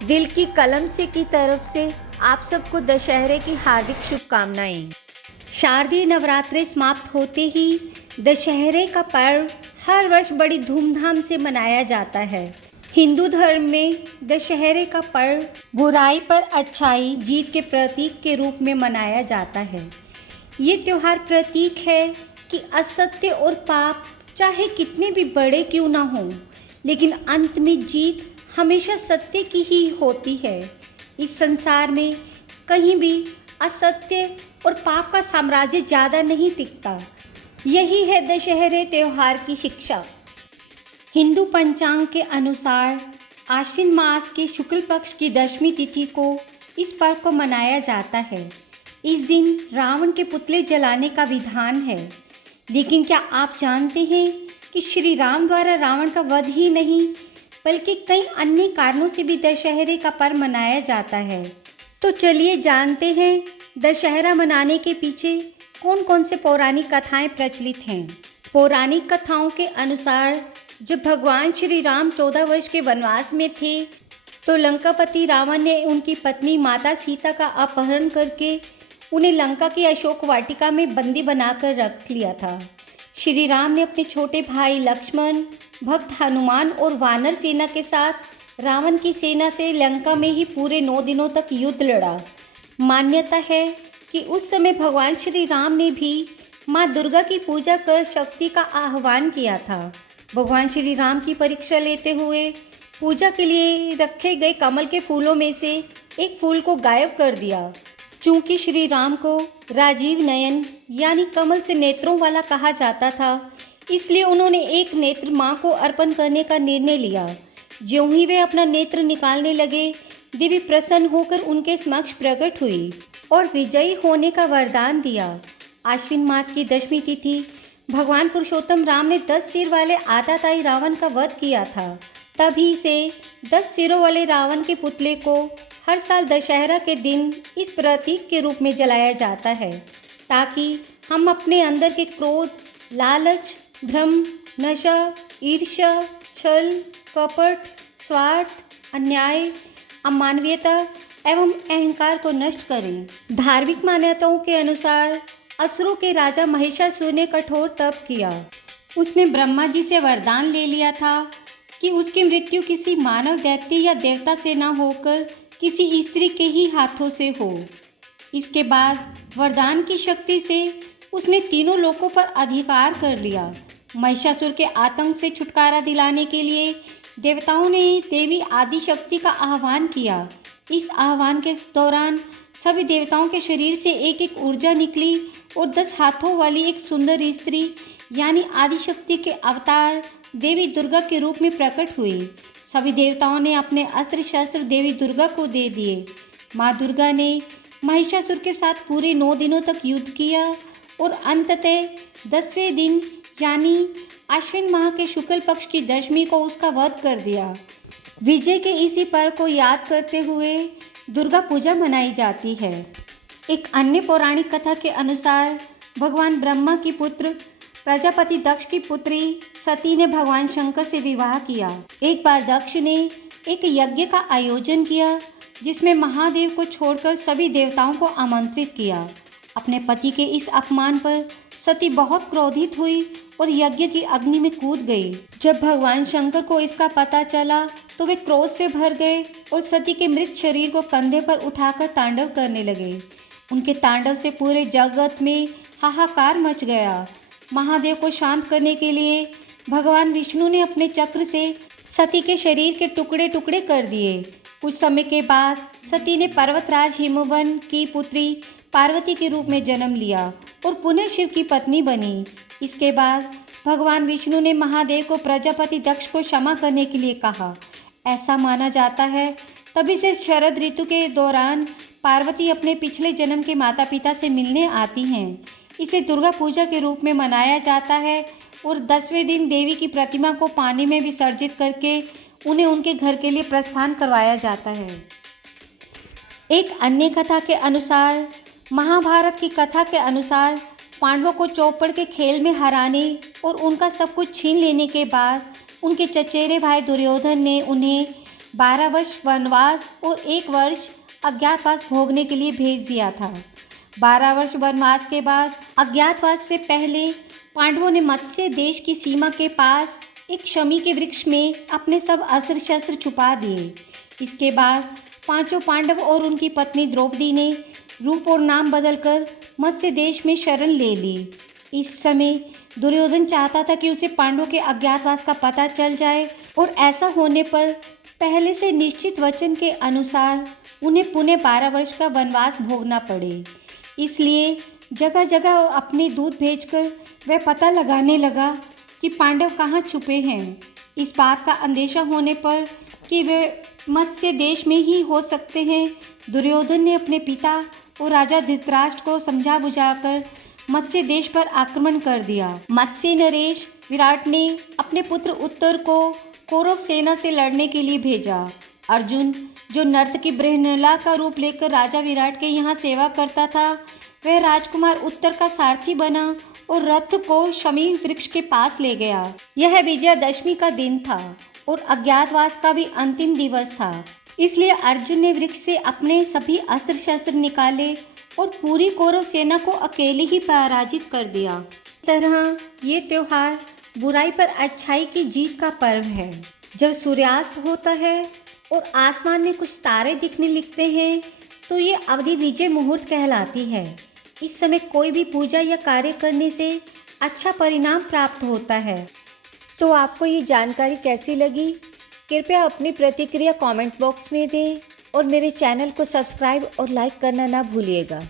दिल की कलम से की तरफ से आप सबको दशहरे की हार्दिक शुभकामनाएं। शारदीय नवरात्रे समाप्त होते ही दशहरे का पर्व हर वर्ष बड़ी धूमधाम से मनाया जाता है। हिंदू धर्म में दशहरे का पर्व बुराई पर अच्छाई जीत के प्रतीक के रूप में मनाया जाता है। ये त्योहार प्रतीक है कि असत्य और पाप चाहे कितने भी बड़े क्यों ना हों, लेकिन अंत में जीत हमेशा सत्य की ही होती है। इस संसार में कहीं भी असत्य और पाप का साम्राज्य ज़्यादा नहीं टिकता। यही है दशहरे त्योहार की शिक्षा। हिंदू पंचांग के अनुसार आश्विन मास के शुक्ल पक्ष की दशमी तिथि को इस पर्व को मनाया जाता है। इस दिन रावण के पुतले जलाने का विधान है। लेकिन क्या आप जानते हैं कि श्री राम द्वारा रावण का वध ही नहीं बल्कि कई अन्य कारणों से भी दशहरे का पर्व मनाया जाता है। तो चलिए जानते हैं दशहरा मनाने के पीछे कौन कौन से पौराणिक कथाएं प्रचलित हैं। पौराणिक कथाओं के अनुसार जब भगवान श्री राम 14 वर्ष के वनवास में थे तो लंकापति रावण ने उनकी पत्नी माता सीता का अपहरण करके उन्हें लंका की अशोक वाटिका में बंदी बनाकर रख लिया था। श्री राम ने अपने छोटे भाई लक्ष्मण, भक्त हनुमान और वानर सेना के साथ रावण की सेना से लंका में ही पूरे 9 दिनों तक युद्ध लड़ा। मान्यता है कि उस समय भगवान श्री राम ने भी माँ दुर्गा की पूजा कर शक्ति का आह्वान किया था। भगवान श्री राम की परीक्षा लेते हुए पूजा के लिए रखे गए कमल के फूलों में से एक फूल को गायब कर दिया। चूँकि श्री राम को राजीव नयन यानी कमल से नेत्रों वाला कहा जाता था, इसलिए उन्होंने एक नेत्र माँ को अर्पण करने का निर्णय लिया। ज्यों ही वे अपना नेत्र निकालने लगे, देवी प्रसन्न होकर उनके समक्ष प्रकट हुई और विजयी होने का वरदान दिया। आश्विन मास की दशमी तिथि भगवान पुरुषोत्तम राम ने 10 सिर वाले आताताई रावण का वध किया था। तभी से 10 सिरों वाले रावण के पुतले को हर साल दशहरा के दिन इस प्रतीक के रूप में जलाया जाता है, ताकि हम अपने अंदर के क्रोध, लालच, भ्रम, नशा, ईर्ष्या, छल, कपट, स्वार्थ, अन्याय, अमानवीयता एवं अहंकार को नष्ट करें। धार्मिक मान्यताओं के अनुसार असुरों के राजा महिषासुर ने कठोर तप किया। उसने ब्रह्मा जी से वरदान ले लिया था कि उसकी मृत्यु किसी मानव दैत्य या देवता से न होकर किसी स्त्री के ही हाथों से हो। इसके बाद वरदान की शक्ति से उसने तीनों लोकों पर अधिकार कर लिया। महिषासुर के आतंक से छुटकारा दिलाने के लिए देवताओं ने देवी आदिशक्ति का आह्वान किया। इस आह्वान के दौरान सभी देवताओं के शरीर से एक एक ऊर्जा निकली और 10 हाथों वाली एक सुंदर स्त्री यानी आदिशक्ति के अवतार देवी दुर्गा के रूप में प्रकट हुई। सभी देवताओं ने अपने अस्त्र शस्त्र देवी दुर्गा को दे दिए। माँ दुर्गा ने महिषासुर के साथ पूरे 9 दिनों तक युद्ध किया और अंततः 10वें दिन यानी आश्विन माह के शुक्ल पक्ष की दशमी को उसका वध कर दिया। विजय के इसी पर्व को याद करते हुए दुर्गा पूजा मनाई जाती है। एक अन्य पौराणिक कथा के अनुसार भगवान ब्रह्मा की पुत्र प्रजापति दक्ष की पुत्री सती ने भगवान शंकर से विवाह किया। एक बार दक्ष ने एक यज्ञ का आयोजन किया जिसमें महादेव को छोड़कर सभी देवताओं को आमंत्रित किया। अपने पति के इस अपमान पर सती बहुत क्रोधित हुई और यज्ञ की अग्नि में कूद गई। जब भगवान शंकर को इसका पता चला तो वे क्रोध से भर गए और सती के मृत शरीर को कंधे पर उठाकर तांडव करने लगे। उनके तांडव से पूरे जगत में हाहाकार मच गया। महादेव को शांत करने के लिए भगवान विष्णु ने अपने चक्र से सती के शरीर के टुकड़े टुकड़े कर दिए। कुछ समय के बाद सती ने पर्वतराज हिमवन की पुत्री पार्वती के रूप में जन्म लिया और पुनः शिव की पत्नी बनी। इसके बाद भगवान विष्णु ने महादेव को प्रजापति दक्ष को क्षमा करने के लिए कहा। ऐसा माना जाता है तभी से शरद ऋतु के दौरान पार्वती अपने पिछले जन्म के माता पिता से मिलने आती हैं। इसे दुर्गा पूजा के रूप में मनाया जाता है और 10वें दिन देवी की प्रतिमा को पानी में विसर्जित करके उन्हें उनके घर के लिए प्रस्थान करवाया जाता है। एक अन्य कथा के अनुसार महाभारत की कथा के अनुसार पांडवों को चौपड़ के खेल में हराने और उनका सब कुछ छीन लेने के बाद उनके चचेरे भाई दुर्योधन ने उन्हें 12 वर्ष वनवास और 1 वर्ष अज्ञातवास भोगने के लिए भेज दिया था। 12 वर्ष वनवास के बाद अज्ञातवास से पहले पांडवों ने मत्स्य देश की सीमा के पास एक शमी के वृक्ष में अपने सब अस्त्र शस्त्र छुपा दिए। इसके बाद पांचों पांडव और उनकी पत्नी द्रौपदी ने रूप और नाम बदलकर मत्स्य देश में शरण ले ली। इस समय दुर्योधन चाहता था कि उसे पांडवों के अज्ञातवास का पता चल जाए और ऐसा होने पर पहले से निश्चित वचन के अनुसार उन्हें पुनः 12 वर्ष का वनवास भोगना पड़े। इसलिए जगह जगह अपने दूत भेजकर वह पता लगाने लगा कि पांडव कहाँ छुपे हैं। इस बात का अंदेशा होने पर कि वे मत्स्य देश में ही हो सकते हैं, दुर्योधन ने अपने पिता और राजा धृतराष्ट्र को समझा बुझाकर मत्स्य देश पर आक्रमण कर दिया। मत्स्य नरेश विराट ने अपने पुत्र उत्तर को कौरव सेना से लड़ने के लिए भेजा। अर्जुन, जो नर्तकी बृहन्नला का रूप लेकर राजा विराट के यहाँ सेवा करता था, वह राजकुमार उत्तर का सारथी बना और रथ को शमी वृक्ष के पास ले गया। यह विजयादशमी का दिन था और अज्ञातवास का भी अंतिम दिवस था। इसलिए अर्जुन ने वृक्ष से अपने सभी अस्त्र शस्त्र निकाले और पूरी कौरव सेना को अकेले ही पराजित कर दिया। इस तरह ये त्योहार बुराई पर अच्छाई की जीत का पर्व है। जब सूर्यास्त होता है और आसमान में कुछ तारे दिखने लगते हैं तो ये अवधि विजय मुहूर्त कहलाती है। इस समय कोई भी पूजा या कार्य करने से अच्छा परिणाम प्राप्त होता है। तो आपको ये जानकारी कैसी लगी? कृपया अपनी प्रतिक्रिया कमेंट बॉक्स में दें और मेरे चैनल को सब्सक्राइब और लाइक करना ना भूलिएगा।